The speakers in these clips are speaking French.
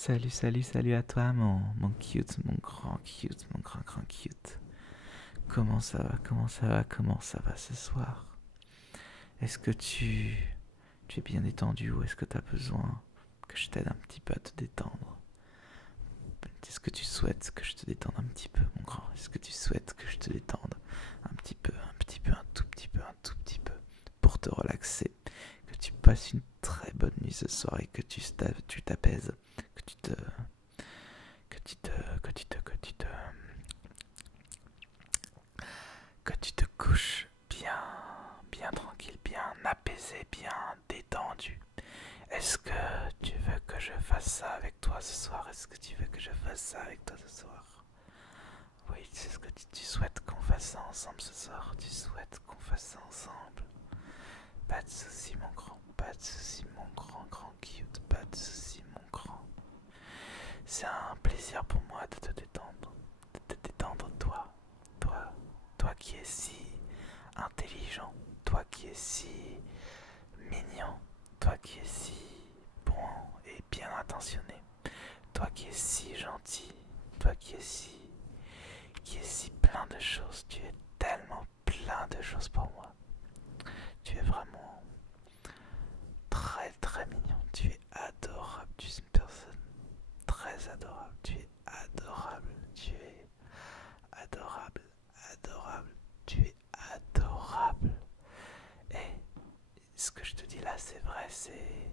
Salut, salut, salut à toi, mon cute, mon grand cute, mon grand, grand cute. Comment ça va, comment ça va, comment ça va ce soir? Est-ce que tu es bien détendu ou est-ce que tu as besoin que je t'aide un petit peu à te détendre? Est-ce que tu souhaites que je te détende un petit peu, mon grand? Est-ce que tu souhaites que je te détende un petit peu, un petit peu, un tout petit peu, un tout petit peu pour te relaxer? Que tu passes une très bonne nuit ce soir et que tu t'apaises, que tu te que tu te, que tu te, que tu te, que tu te couches bien, bien tranquille, bien apaisé, bien détendu. Est-ce que tu veux que je fasse ça avec toi ce soir? Est-ce que tu veux que je fasse ça avec toi ce soir? Oui, c'est ce que tu souhaites qu'on fasse ça ensemble ce soir. Tu souhaites qu'on fasse ça ensemble. Pas de soucis, mon grand. Pas de soucis, mon grand, grand cute. Pas de soucis, mon grand. C'est un plaisir pour moi de te détendre. De te détendre, toi. Toi, toi qui es si intelligent. Toi qui es si mignon. Toi qui es si bon et bien intentionné. Toi qui es si gentil. Toi qui es si plein de choses. Tu es tellement plein de choses pour moi. Tu es vraiment très très mignon. Tu es adorable. Tu es une personne très adorable. Tu es adorable. Tu es adorable. Adorable. Tu es adorable. Et ce que je te dis là, c'est vrai. C'est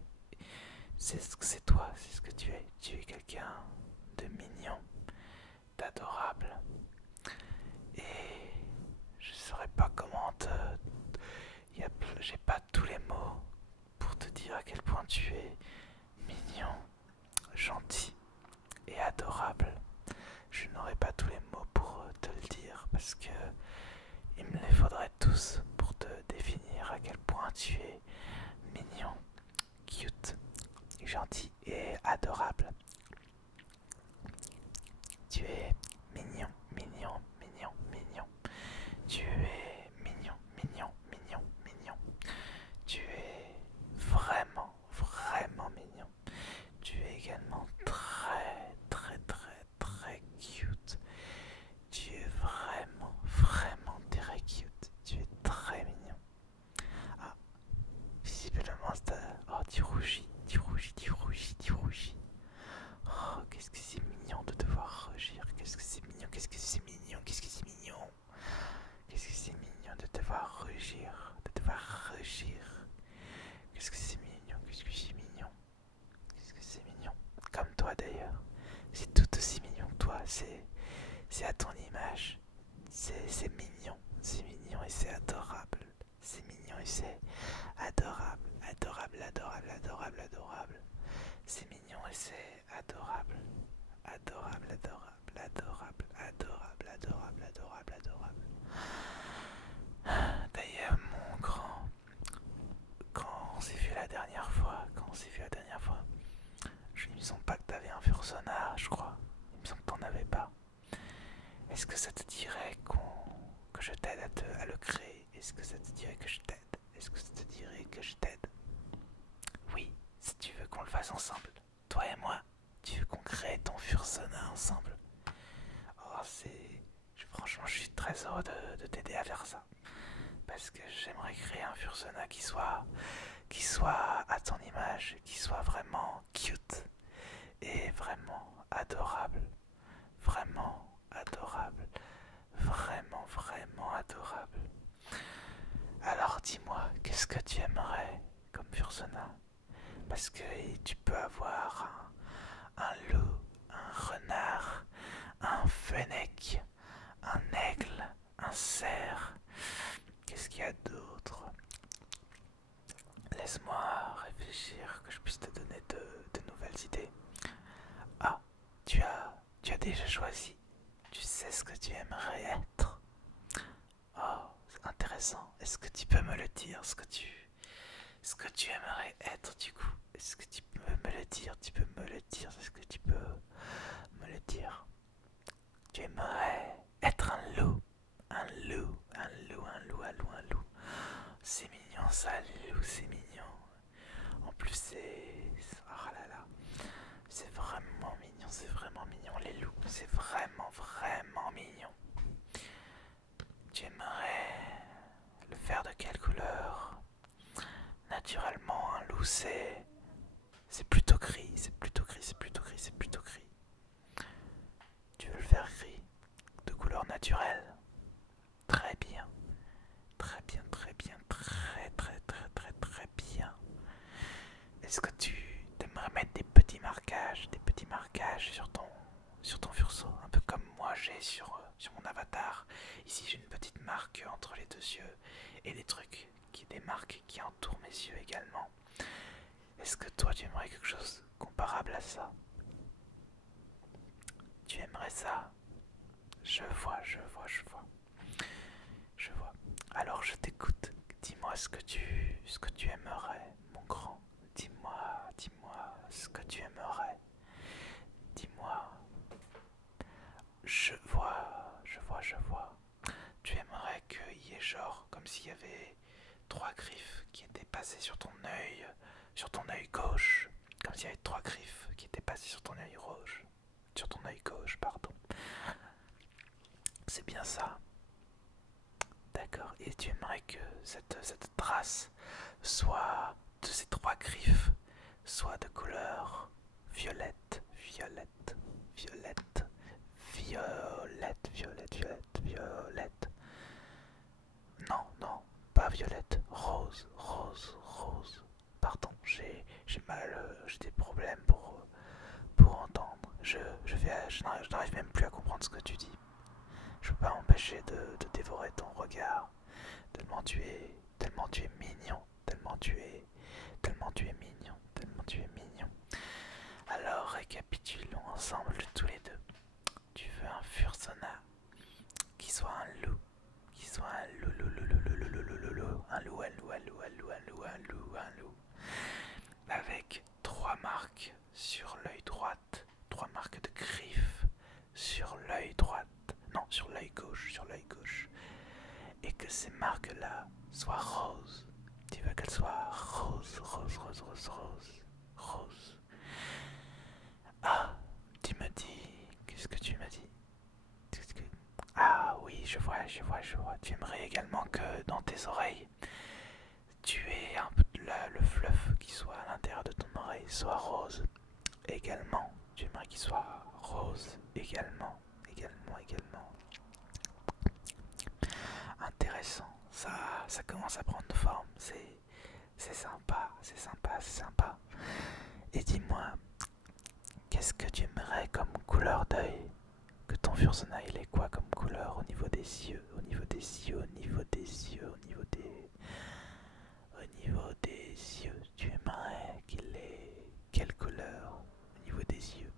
toi. C'est ce que tu es. Tu es quelqu'un de mignon, d'adorable. Et je saurais pas comment te... J'ai pas tous les mots pour te dire à quel point tu es mignon, gentil et adorable. Je n'aurai pas tous les mots pour te le dire parce que il me les faudrait tous pour te définir à quel point tu es mignon, cute, gentil et adorable. Tu es mignon, mignon, mignon, mignon. Tu es mignon, mignon, mignon, mignon. Tu es vraiment, vraiment mignon. Tu es également très, très, très, très cute. Tu es vraiment, vraiment très cute. Tu es très mignon. Ah, visiblement, oh, tu rougis, tu rougis, tu rougis, tu rougis. Oh, qu'est-ce que c'est mignon de te voir rougir. Qu'est-ce que c'est mignon, qu'est-ce que c'est mignon, qu'est-ce que c'est mignon. Qu'est-ce que c'est mignon de te voir rougir, de te voir rougir. Qu'est-ce que c'est mignon, qu'est-ce que c'est mignon. Qu'est-ce que c'est mignon. Comme toi d'ailleurs. C'est tout aussi mignon que toi. C'est à ton image. C'est mignon. C'est mignon et c'est adorable. C'est mignon et c'est adorable. Adorable, adorable, adorable, adorable. C'est mignon et c'est adorable. Adorable, adorable, adorable, adorable, adorable, adorable, adorable. D'ailleurs, mon grand, quand on s'est vu la dernière fois, il me semble pas que t'avais un Fursona, je crois. Il me semble que t'en avais pas. Est-ce que ça te dirait que je t'aide à le créer? Est-ce que ça te dirait que je t'aide? Est-ce que ça te dirait que je t'aide? Oui, si tu veux qu'on le fasse ensemble. Toi et moi, tu veux qu'on crée ton Fursona ensemble? Oh, franchement, je suis très heureux de t'aider à faire ça. Parce que j'aimerais créer un Fursona qui soit à ton image, qui soit vraiment cute et vraiment adorable. Vraiment adorable. Vraiment, vraiment adorable. Alors dis-moi, qu'est-ce que tu aimerais comme Fursona? Parce que tu peux avoir un loup, un renard, un fennec, un aigle, un cerf. Qu'est-ce qu'il y a d'autre? Laisse-moi réfléchir que je puisse te donner de nouvelles idées. Ah, tu as déjà choisi. Tu sais ce que tu aimerais être. Oh, c'est intéressant. Est-ce que tu peux me le dire, ce que tu aimerais être du coup? Est-ce que tu peux me le dire? Tu peux me le dire? Est-ce que tu peux me le dire? Tu aimerais être un loup. Un loup, un loup, un loup, un loup, un loup. C'est mignon ça, les loups, c'est mignon. En plus, oh là là, c'est vraiment c'est plutôt gris, c'est plutôt gris, c'est plutôt gris, c'est plutôt gris. Tu veux le faire gris, de couleur naturelle. Très bien, très bien, très bien, très très très très très bien. Est-ce que tu aimerais mettre des petits marquages sur ton fureau, un peu comme moi j'ai sur mon avatar. Ici j'ai une petite marque entre les deux yeux et des marques qui entourent mes yeux également. Est-ce que toi tu aimerais quelque chose comparable à ça? Tu aimerais ça? Je vois, je vois, je vois. Je vois. Alors je t'écoute. Dis-moi ce que tu aimerais, mon grand. Dis-moi ce que tu aimerais. Dis-moi. Je vois, je vois, je vois. Tu aimerais qu'il y ait genre comme s'il y avait trois griffes qui étaient passées sur ton œil gauche. Comme s'il y avait trois griffes qui étaient passées sur ton œil rouge. Sur ton œil gauche, pardon. C'est bien ça. D'accord. Et tu aimerais que cette trace soit de ces trois griffes, soit de couleur violette, violette, violette, violette, violette, violette, violette. Non, non, pas violette, rose, rose, rose. Pardon, j'ai mal, j'ai des problèmes pour entendre. Je n'arrive même plus à comprendre ce que tu dis. Je peux pas m'empêcher de dévorer ton regard, tellement tu es mignon, tellement tu es mignon, tellement tu es mignon. Alors récapitulons ensemble tous les deux. Tu veux un Fursona qui soit un loup, qui soit un loup, loup, loup, loup, loup, loup, loup, loup, loup, un loup, un loup, un loup, un loup, un loup, un loup, un loup, avec trois marques sur l'œil droite, trois marques de griffes sur l'œil droite, non, sur l'œil gauche, et que ces marques-là soient roses. Tu veux qu'elles soient roses, roses, roses, roses, roses, roses. Ah, tu me dis, qu'est-ce que tu me dis? Ah oui, je vois, je vois, je vois. Tu aimerais également que dans tes oreilles, tu aies un peu le fluff qui soit à l'intérieur de ton oreille soit rose également. Tu aimerais qu'il soit rose également, également. Intéressant, ça commence à prendre forme, c'est sympa, c'est sympa, c'est sympa. Et dis-moi, qu'est-ce que tu aimerais comme couleur d'œil? Que ton Fursona il est quoi comme couleur au niveau des yeux, au niveau des yeux, au niveau des yeux, au niveau des yeux, tu aimerais qu'il ait quelle couleur au niveau des yeux?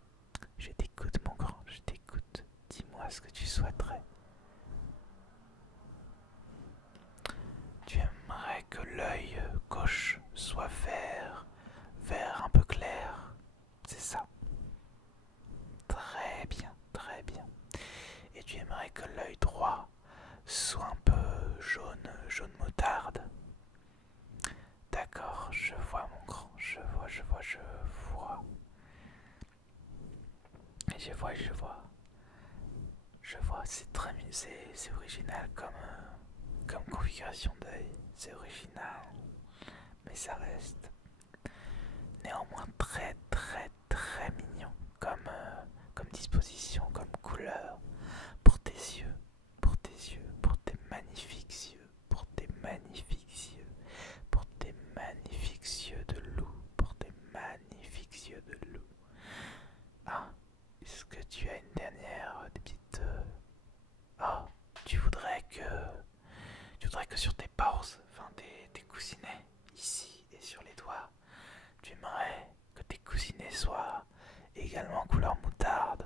Je t'écoute mon grand, je t'écoute. Dis-moi ce que tu souhaiterais. Tu aimerais que l'œil gauche soit vert, vert un peu clair, c'est ça. Très bien, très bien. Et tu aimerais que l'œil droit soit un peu jaune, jaune moutarde. D'accord, je vois mon grand, je vois, je vois, je vois. Et je vois, je vois. Je vois, c'est très c'est original comme configuration d'œil. C'est original, mais ça reste néanmoins très très très mignon comme disposition, comme couleur pour tes yeux, pour tes yeux, pour tes magnifiques yeux, pour tes magnifiques yeux, pour tes magnifiques yeux de loup, pour tes magnifiques yeux de loup. Ah, est-ce que tu as une dernière des petites... Oh, tu voudrais que sur tes paws, enfin tes coussinets, ici et sur les doigts, tu aimerais que tes coussinets soient également couleur moutarde.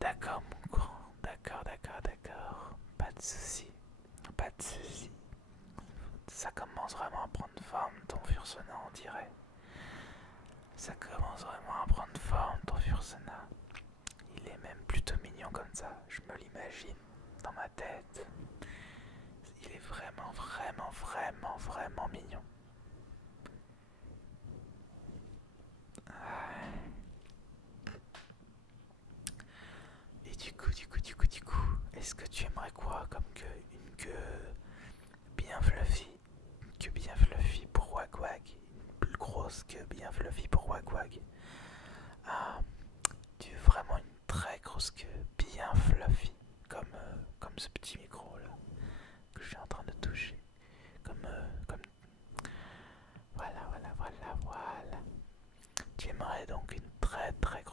D'accord mon grand, d'accord, d'accord, d'accord. Pas de soucis, pas de soucis. Ça commence vraiment à prendre forme ton Fursona, on dirait. Ça commence vraiment à prendre forme ton Fursona. Il est même plutôt mignon comme ça, je me l'imagine dans ma tête. Il est vraiment, vraiment, vraiment, vraiment mignon. Et du coup, est-ce que tu aimerais quoi comme queue? Une queue bien fluffy, une queue bien fluffy pour Wag Wag.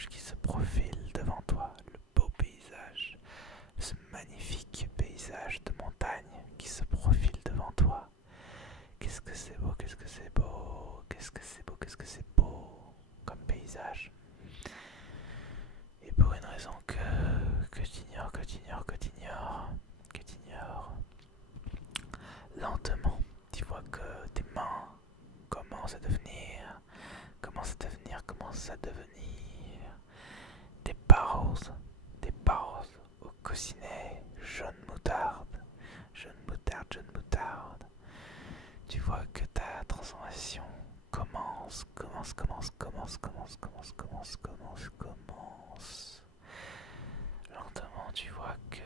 paysage qui se profile devant toi, le beau paysage, ce magnifique paysage de montagne qui se profile devant toi. Qu'est-ce que c'est beau, qu'est-ce que c'est beau, qu'est-ce que c'est beau, qu'est-ce que c'est beau comme paysage. Et pour une raison que t'ignores, lentement, tu vois que tes mains commencent à devenir, des barres au coussinet jaune moutarde. Tu vois que ta transformation commence. Lentement, tu vois que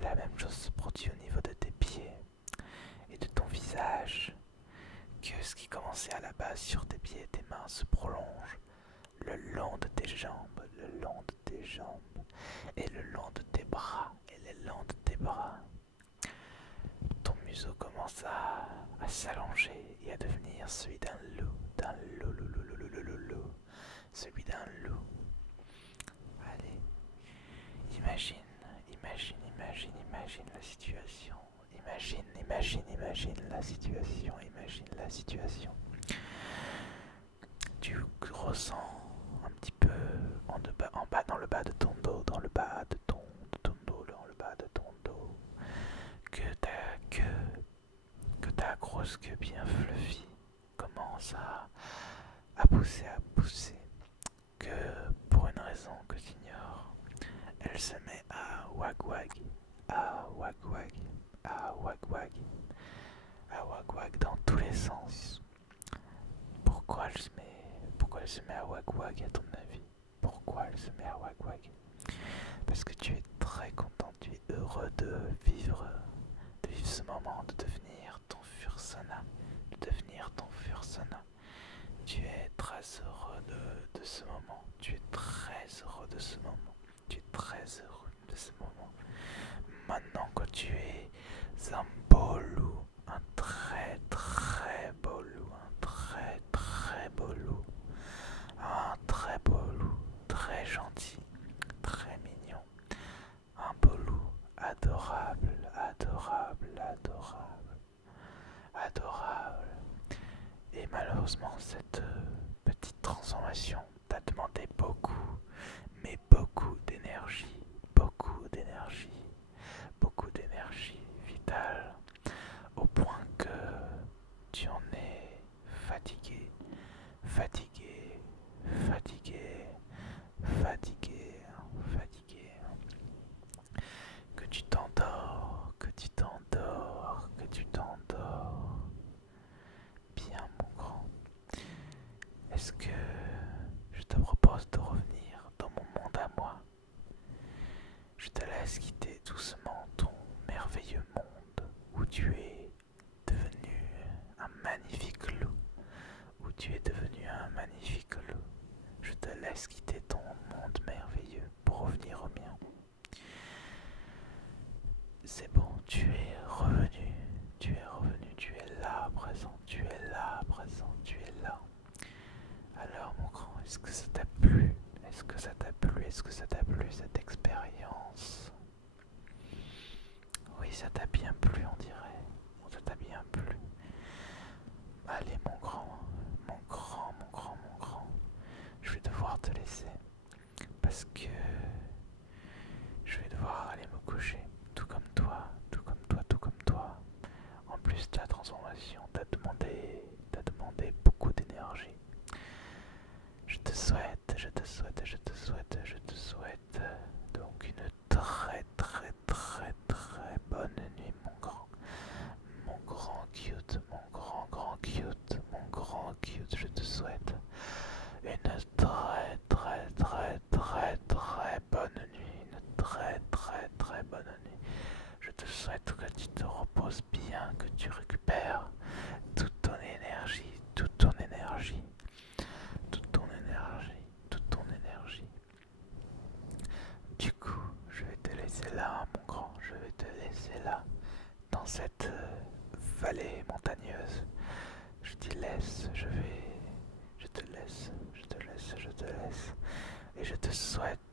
la même chose se produit au niveau de tes pieds et de ton visage, que ce qui commençait à la base sur tes pieds et tes mains se prolonge le long de tes jambes, et le long de tes bras, Ton museau commence à s'allonger et à devenir celui d'un loup, celui d'un loup. Allez, imagine la situation. Imagine la situation. Tu ressens un petit peu en bas, dans le bas de ton dos, dans le bas de ton dos, que ta grosse queue bien fluffy commence à pousser, que pour une raison que tu ignores, elle se met à wag wag dans tous les sens. Pourquoi elle se met à wag à ton avis? Pourquoi elle se met à wag? Parce que tu es très content, tu es heureux de vivre ce moment, de devenir ton Fursona. Tu es très heureux de ce moment. Maintenant que tu es un beau loup, un très beau loup, très gentil, très mignon, un beau loup adorable. Et malheureusement, cette petite transformation t'a demandé beaucoup, mais beaucoup d'énergie vitale, au point que tu en es fatigué, que tu t'endors. Bien, mon grand. Est-ce que je te propose de revenir dans mon monde à moi? Je te laisse quitter doucement ton merveilleux monde où tu es devenu un magnifique loup. Je te laisse quitter ton monde merveilleux pour revenir au mien. C'est bon, tu es revenu, tu es là à présent, Alors mon grand, est-ce que ça t'a plu? Est-ce que ça t'a plu cette expérience? Oui, ça t'a bien plu, on dirait. Ça t'a bien plu. Allez mon grand, je vais devoir te laisser parce que je vais devoir aller me coucher, tout comme toi. En plus, ta transformation t'a demandé beaucoup d'énergie. Je te souhaite donc une très bonne nuit, mon grand. je te souhaite